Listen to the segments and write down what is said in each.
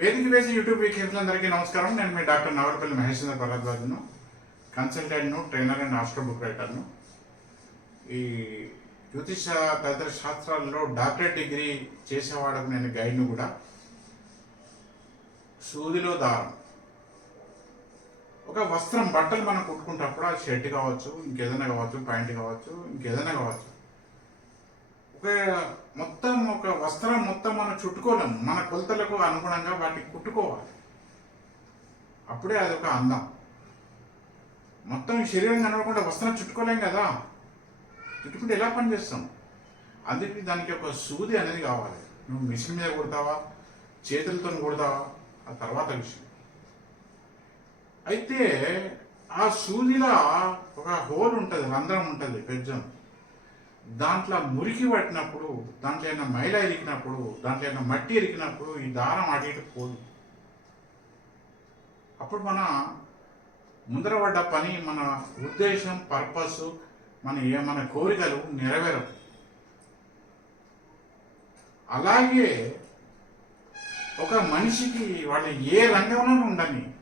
వేదిక వేసి యూట్యూబ్ వీక్షకులందరికీ నమస్కారం. నేను మీ డాక్టర్ నవరపల్లి మహేశ్వర భరద్వాజ్ను కన్సల్టెంట్ను ట్రైనర్ అండ్ ఆస్ట్రో బుక్ రైటర్ను ఈ జ్యోతిష తదితర శాస్త్రాల్లో డాక్టరేట్ డిగ్రీ చేసేవాడకు నేను గైడ్ను కూడా. సూదిలో దారం. ఒక వస్త్రం బట్టలు మనం కుట్టుకుంటప్పుడు అది షర్ట్ కావచ్చు ఇంకేదైనా కావచ్చు ప్యాంట్ కావచ్చు ఇంకేదైనా కావచ్చు. మొత్తం ఒక వస్త్రం మొత్తం మనం చుట్టుకోలేము. మన కొలతలకు అనుగుణంగా వాటిని కుట్టుకోవాలి. అప్పుడే అది ఒక అందం. మొత్తం శరీరం కనపడకుండా వస్త్రం చుట్టుకోలేం కదా. చుట్టుకుంటే ఎలా పనిచేస్తాం అందుకే దానికి ఒక సూది అనేది కావాలి. నువ్వు మిషన్ మీద కొడతావా? చేతులతో కొడతావా? ఆ తర్వాత విషయం. అయితే ఆ సూదిలో ఒక హోల్ ఉంటుంది రంధ్రం ఉంటుంది పెద్దం దాంట్లో మురికి పట్టినప్పుడు దాంట్లో ఏమైనా మైల ఇరికినప్పుడు దాంట్లో ఏమైనా మట్టి ఇరికినప్పుడు ఈ దారం అటు ఇటు పోదు. అప్పుడు మన ముందర పడ్డ పని మన ఉద్దేశం పర్పస్ మన ఏ మన కోరికలు నెరవేరవు. అలాగే ఒక మనిషికి వాళ్ళు ఏ రంగంలో ఉండని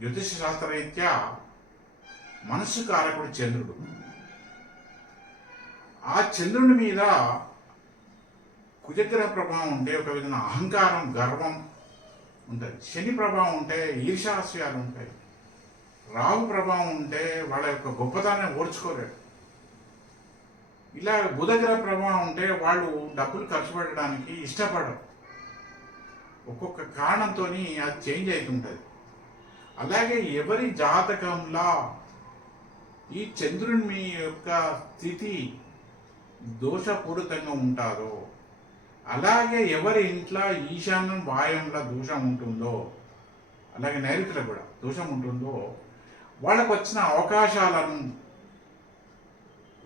జ్యోతిష శాస్త్రరీత్యా మనస్సు కారకుడు చంద్రుడు. ఆ చంద్రుని మీద కుజగ్రహ ప్రభావం ఉంటే ఒక విధంగా అహంకారం గర్వం ఉంటుంది. శని ప్రభావం ఉంటే ఈర్షాస్యాలు ఉంటాయి. రాహు ప్రభావం ఉంటే వాళ్ళ యొక్క గొప్పతనాన్ని ఓర్చుకోలేడు ఇలా బుధగ్రహ ప్రభావం ఉంటే వాళ్ళు డబ్బులు ఖర్చు పెట్టడానికి ఇష్టపడరు. ఒక్కొక్క కారణంతో అది చేంజ్ అవుతుంటుంది అలాగే ఎవరి జాతకంలో ఈ చంద్రుని మీ యొక్క స్థితి దోషపూరితంగా ఉంటారో అలాగే ఎవరి ఇంట్లో ఈశాన్యం వాయంలో దోషం ఉంటుందో అలాగే నైరుతిలో కూడా దోషం ఉంటుందో వాళ్ళకు వచ్చిన అవకాశాలను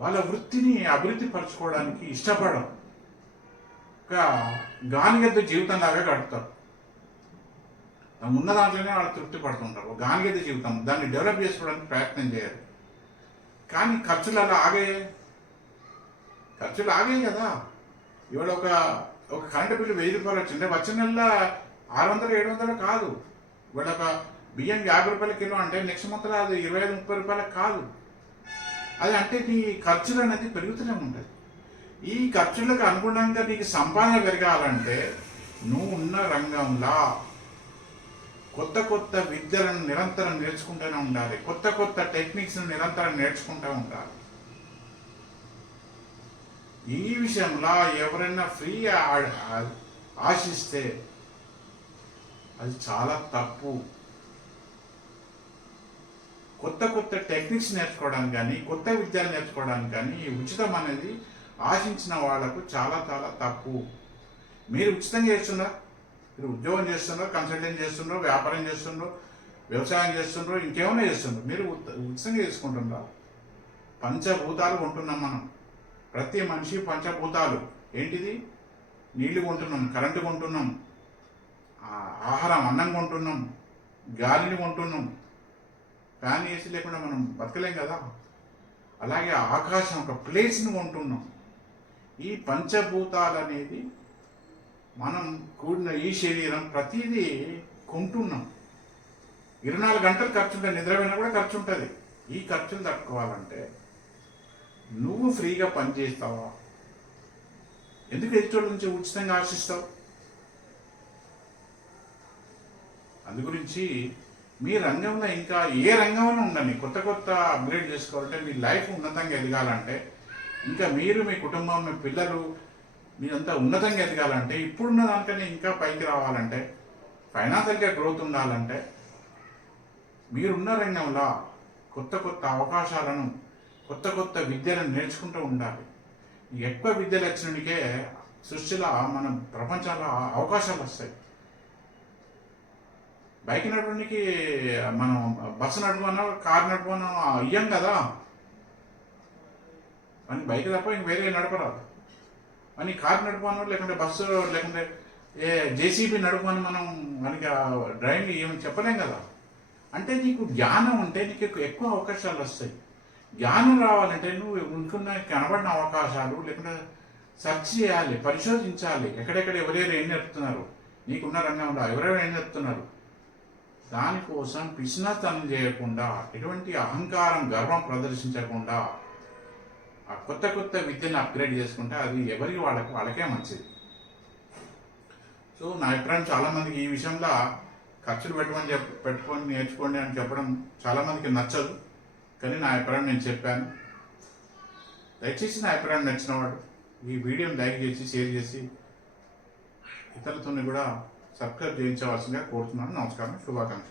వాళ్ళ వృత్తిని అభివృద్ధి పరచుకోవడానికి ఇష్టపడరు. ఒక గానిగద్ద జీవితం లాగా గడుపుతారు. ఉన్న దాంట్లోనే వాళ్ళు తృప్తి పడుతుంటారు. గానిగద్ద జీవితం దాన్ని డెవలప్ చేసుకోవడానికి ప్రయత్నం చేయరు కానీ ఖర్చులు అలా ఆగే ఖర్చులు ఆగాయి కదా. ఇవాళ ఒక ఒక కరెంటు బిల్లు వెయ్యి రూపాయలు వచ్చింటే వచ్చే నెల ఆరు వందలు ఏడు వందలు కాదు. ఇవాళ ఒక బియ్యం యాభై రూపాయల కిలో అంటే నెక్స్ట్ మంత్ అది ఇరవై ఐదు ముప్పై రూపాయలకు కాదు. అది అంటే నీ ఖర్చులు అనేది పెరుగుతూనే ఉంటుంది. ఈ ఖర్చులకు అనుగుణంగా నీకు సంపాదన పెరగాలంటే నువ్వు ఉన్న రంగంలో కొత్త కొత్త విద్యలను నిరంతరం నేర్చుకుంటూనే ఉండాలి. కొత్త కొత్త టెక్నిక్స్ను నిరంతరం నేర్చుకుంటూ ఉండాలి. ఈ విషయంలో ఎవరైనా ఫ్రీ ఆశిస్తే అది చాలా తప్పు. కొత్త కొత్త టెక్నిక్స్ నేర్చుకోవడానికి కానీ కొత్త విద్యలు నేర్చుకోవడానికి కానీ ఈ ఉచితం అనేది ఆశించిన వాళ్ళకు చాలా చాలా తప్పు. మీరు ఉచితంగా చేస్తున్నారు. మీరు ఉద్యోగం చేస్తున్నారు కన్సల్టెంట్ చేస్తున్నారు వ్యాపారం చేస్తున్నారు వ్యవసాయం చేస్తున్నారు ఇంకేమైనా చేస్తున్నారు. మీరు ఉచితంగా చేసుకుంటున్నారు? పంచభూతాలు కొంటున్నాం మనం. ప్రతి మనిషి పంచభూతాలు. ఏంటిది? నీళ్ళు కొంటున్నాం కరెంటు కొంటున్నాం ఆహారం అన్నం కొంటున్నాం గాలిని కొంటున్నాం. ఫ్యాన్ ఏసీ లేకుండా మనం బతకలేం కదా? అలాగే ఆకాశం ఒక ప్లేస్ని కొంటున్నాం. ఈ పంచభూతాలు అనేది మనం కూడిన ఈ శరీరం ప్రతిదీ కొంటున్నాం. ఇరవై నాలుగు గంటలు ఖర్చు ఉంటుంది నిద్రపోయినా కూడా ఖర్చు ఉంటుంది ఈ ఖర్చులు తట్టుకోవాలంటే నువ్వు ఫ్రీగా పని చేస్తావా? ఎందుకు ఎదుటి నుంచి ఉచితంగా ఆశిస్తావు? అందు గురించి మీ రంగంలో ఇంకా ఏ రంగంలో ఉండని కొత్త కొత్త అప్గ్రేడ్ చేసుకోవాలంటే మీ లైఫ్ ఉన్నతంగా ఎదగాలంటే ఇంకా మీరు మీ కుటుంబం మీ పిల్లలు మీరంతా ఉన్నతంగా ఎదగాలంటే ఇప్పుడున్న దానికన్నా ఇంకా పైకి రావాలంటే ఫైనాన్షియల్గా గ్రోత్ ఉండాలంటే మీరున్న రంగంలో కొత్త కొత్త అవకాశాలను కొత్త కొత్త విద్యలను నేర్చుకుంటూ ఉండాలి. ఎక్కువ విద్యలు వచ్చినకే సృష్టిలో మన ప్రపంచంలో అవకాశాలు వస్తాయి. బైక్ నడపడానికి మనం బస్సు నడపను కార్ నడపను ఇయ్యం కదా. అని బైక్ తప్ప ఇంక వేరే నడపరాదు. అని కార్ నడపను లేకుంటే బస్సు లేకుంటే ఏ జేసీబీ నడపని మనం మనకి డ్రైవింగ్ ఏమి చెప్పలేం కదా. అంటే నీకు జ్ఞానం ఉంటే నీకు ఎక్కువ అవకాశాలు వస్తాయి. జ్ఞానం రావాలంటే నువ్వు ఉంటున్న కనబడిన అవకాశాలు లేకుంటే సెర్చ్ చేయాలి పరిశోధించాలి. ఎక్కడెక్కడ ఎవరెవరు ఏం నేర్పుతున్నారు? నీకున్న రంగంలో ఎవరెవరు ఏం నేర్పుతున్నారు? దానికోసం పిసినతనం చేయకుండా ఎటువంటి అహంకారం గర్వం ప్రదర్శించకుండా ఆ కొత్త కొత్త విద్యను అప్గ్రేడ్ చేసుకుంటే అది ఎవరికి వాళ్ళకి వాళ్ళకే మంచిది. సో నా అభిప్రాయం చాలామందికి ఈ విషయంలో ఖర్చులు పెట్టుకొని చెప్ పెట్టుకొని నేర్చుకోండి అని చెప్పడం చాలామందికి నచ్చదు. కానీ నా అభిప్రాయం నేను చెప్పాను. దయచేసి నా అభిప్రాయం నచ్చిన వాడు ఈ వీడియోని లైక్ చేసి షేర్ చేసి ఇతరులతో కూడా సబ్స్క్రైబ్ చేయించవలసిందిగా కోరుతున్నాను. నమస్కారం. శుభాకాంక్షలు.